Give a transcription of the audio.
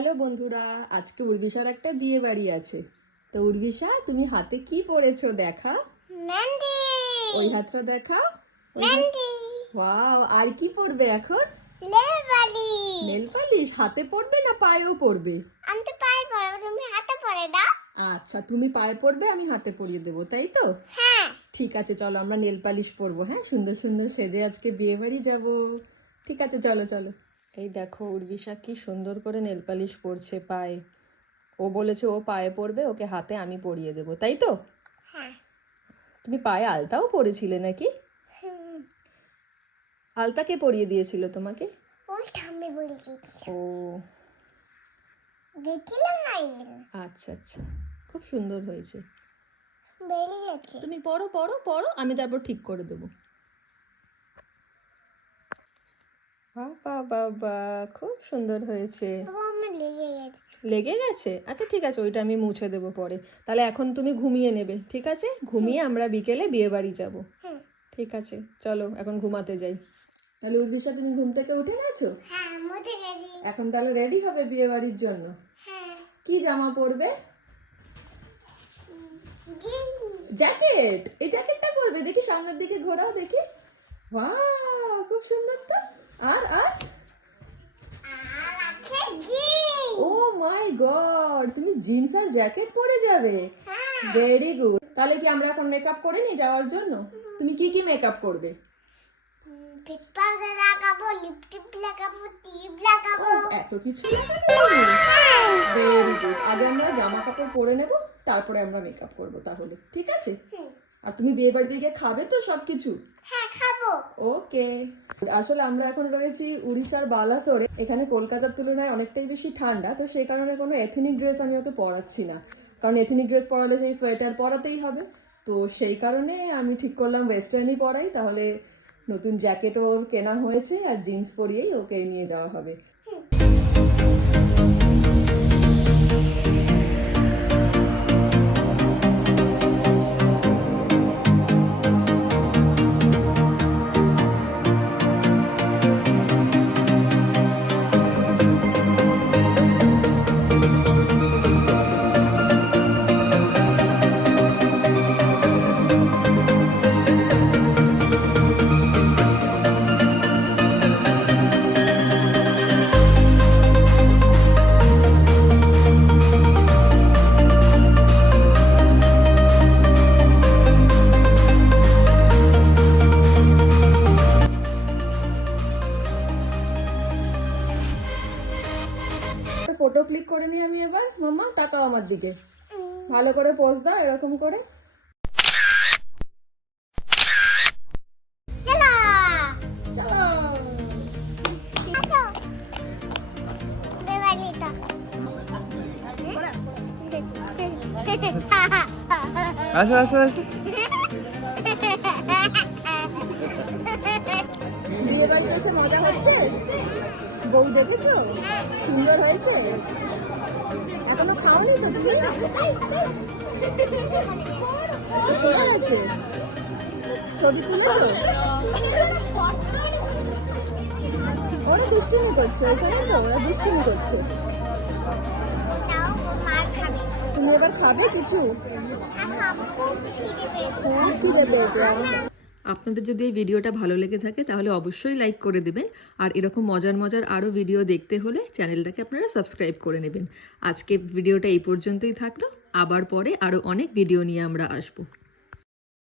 Hello বন্ধুরা, আজকে উর্বিশার একটা বিয়ে বাড়ি আছে। তো উর্বিশা, তুমি হাতে কি পরেছো দেখাও। মেহেন্দি। ওই হাতটা দেখাও। মেহেন্দি। ওয়াও, আর কি পরবে এখন? Nail polish. নেল পালিশ হাতে পরবে না পায়েও পরবে? আমি তো পায়ে পরবো, তুমি হাতে পরে দাও। আচ্ছা, তুমি পায়ে পরবে, আমি হাতে পরিয়ে দেবো, তাই তো? হ্যাঁ। ঠিক আছে, চলো আমরা নেল পালিশ পরবো। হ্যাঁ, সুন্দর সুন্দর সেজে আজকে বিয়ে বাড়ি যাবো। ঠিক আছে, চলো চলো। এই দেখো উর্বিশা কি সুন্দর করে নেল পালিশ পরছে পায়ে। ও বলেছে ও পায়ে পরবে, ওকে হাতে আমি পরিয়ে দেবো, তাই তো? হ্যাঁ। তুমি পায়ে আলতাও পরেছিলে নাকি? আলতা কে পরিয়ে দিয়েছিল তোমাকে? ওই ঠাম্মি বলেছি। ও দেখছিলাম না। আচ্ছা আচ্ছা, খুব সুন্দর হয়েছে। বেরিয়ে গেছে। তুমি পড়ো পড়ো পড়ো, আমি তারপর ঠিক করে দেবো। বাবা বাবা, খুব সুন্দর হয়েছে। বাবা, আমার লেগে গেছে। লেগে গেছে? আচ্ছা ঠিক আছে, ওইটা আমি মুছে দেবো পরে। তাহলে এখন তুমি ঘুমিয়ে নেবে, ঠিক আছে? ঘুমিয়ে আমরা বিকেলে বিয়ে বাড়ি যাবো। হুম। ঠিক আছে, চলো এখন ঘুমাতে যাই। তাহলে উর্বিশা, তুমি ঘুম থেকে উঠে গেছো? হ্যাঁ, মুছে গেছি। এখন তাহলে রেডি হবে বিয়ে বাড়ির জন্য? হ্যাঁ। কি জামা পরবে? জিন। জ্যাকেট। এই জ্যাকেটটা পরবে, দেখি সামনের দিকে ঘোরাও দেখি। ওয়াও, খুব সুন্দর তো। আর আর আর আছে জিন। ও মাই গড, তুমি জিন্স আর জ্যাকেট পরে যাবে? হ্যাঁ। Very good. তাহলে কি আমরা এখন মেকআপ করে নিয়ে যাওয়ার জন্য? তুমি কি কি মেকআপ করবে? ফেস পাউডার লাগাবো, লিপস্টিক লাগাবো, টিপ লাগাবো। এত কিছু ভেরি গুড। আগে আমরা জামা কাপড় পরে নেব, তারপরে আমরা মেকআপ করব তাহলে, ঠিক আছে? আর তুমি বিয়ে বাড়িতে গিয়ে খাবে তো সবকিছু? হ্যাঁ, খাবো। ওকে। আসলে আমরা এখন রয়েছি উড়িষ্যার বালাসোরে। এখানে কলকাতার তুলনায় অনেকটাই বেশি ঠান্ডা, তো সেই কারণে কোনো এথনিক ড্রেস আমি ওকে পরাচ্ছি না, কারণ এথনিক ড্রেস পরালে সেই সোয়েটার পরাতেই হবে। তো সেই কারণে আমি ঠিক করলাম ওয়েস্টার্নই পরাই, তাহলে নতুন জ্যাকেটও ওর কেনা হয়েছে আর জিন্স পরিয়েই ওকে নিয়ে যাওয়া হবে। ফটো ক্লিক করে নিই আমি এবার। মাম্মা তাকাও আমার দিকে, ভালো করে পোজ দাও এরকম করে। চলো। চলো। বেবালিটা। আসো আসো আসো। বিয়ে বাড়িতে এসে মজা হচ্ছে? বউ দেখেছো সুন্দর হয়েছে? এখনো খাওনি তো তুমি? কোথায় আছে? ছবি তুলেছো? ওরা দুষ্টুমি করছে, ওইখানে তো ওরা দুষ্টুমি করছে। তাও মার খাবে। তুমি এবার খাবে কিছু? খাবো, খুব খিদে পেয়েছে। খুব খিদে পেয়েছে। আপনাদের যদি এই ভিডিওটা ভালো লেগে থাকে তাহলে অবশ্যই লাইক করে দেবেন, আর এরকম মজার মজার আরও ভিডিও দেখতে হলে চ্যানেলটাকে আপনারা সাবস্ক্রাইব করে নেবেন। আজকে ভিডিওটা এই পর্যন্তই থাকলো, আবার পরে আরও অনেক ভিডিও নিয়ে আমরা আসবো।